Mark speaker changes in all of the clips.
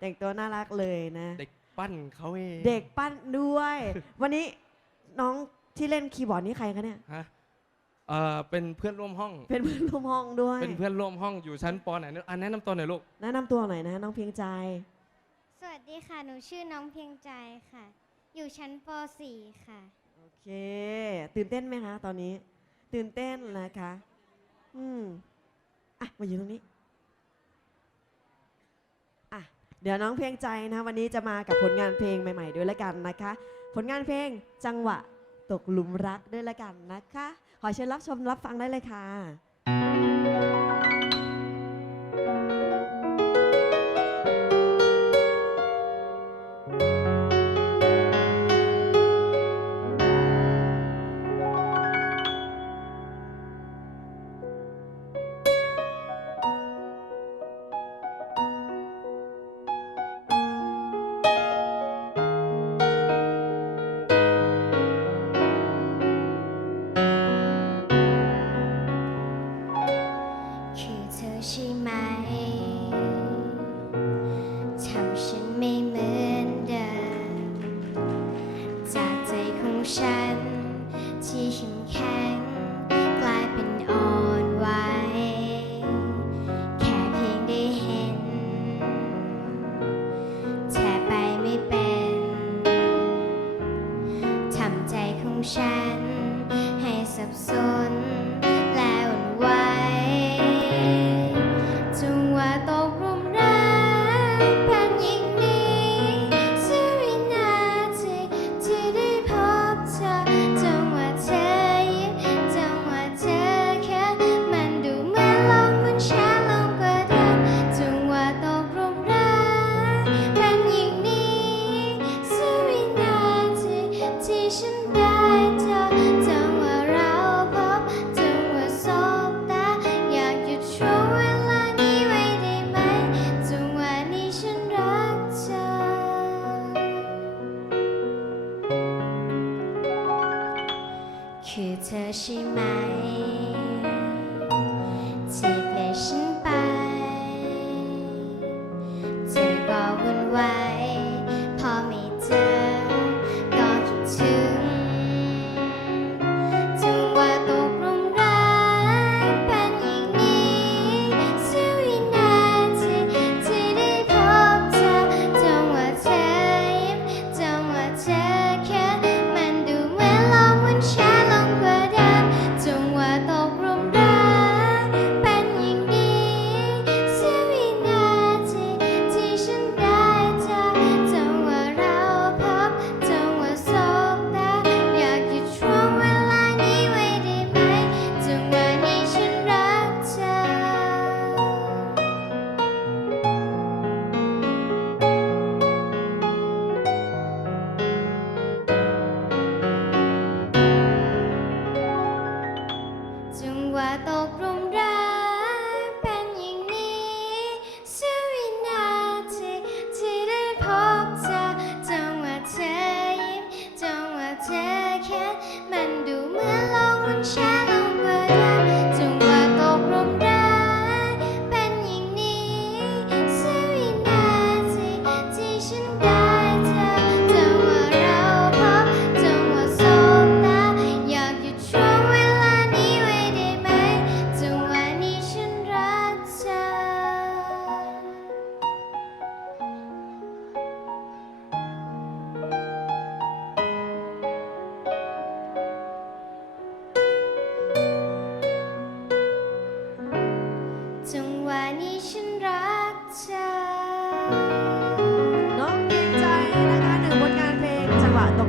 Speaker 1: แต่งตัวน่ารักเลยนะ
Speaker 2: เด็กปั้นเขาเอง
Speaker 1: เด็กปั้นด้วย วันนี้น้องที่เล่นคีย์บอร์ดนี่ใครคะเนี่ย
Speaker 2: ฮะเออเป็นเพื่อนร่วมห้อง
Speaker 1: เป็นเพื่อนร่วมห้องด้วย
Speaker 2: เป็นเพื่อนร่วมห้องอยู่ชั้นปไหนเนี่ยอะแนะนำตัวหน่อยลูก
Speaker 1: แนะนำตัวหน่อยนะ น้องเพียงใจ
Speaker 3: สวัสดีค่ะ หนูชื่อน้องเพียงใจค่ะ อยู่ชั้นป .4 ค่ะ
Speaker 1: โอเค ตื่นเต้นไหมคะ ตอนนี้ ตื่นเต้นนะคะ อืมอะ มาอยู่ตรงนี้อะ เดี๋ยวน้องเพียงใจนะคะวันนี้จะมากับผลงานเพลงใหม่ ๆ ด้วยละกันนะคะ ผลงานเพลงจังหวะตกหลุมรักด้วยละกันนะคะ ขอเชิญรับชมรับฟังได้เลยค่ะ
Speaker 3: คือ จังห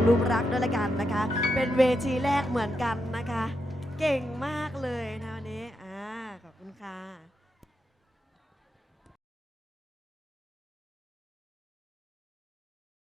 Speaker 3: จังหวะตกรักด้วยละกันนะคะ เป็นเวทีแรกเหมือนกั
Speaker 1: นนะคะ เก่งมาก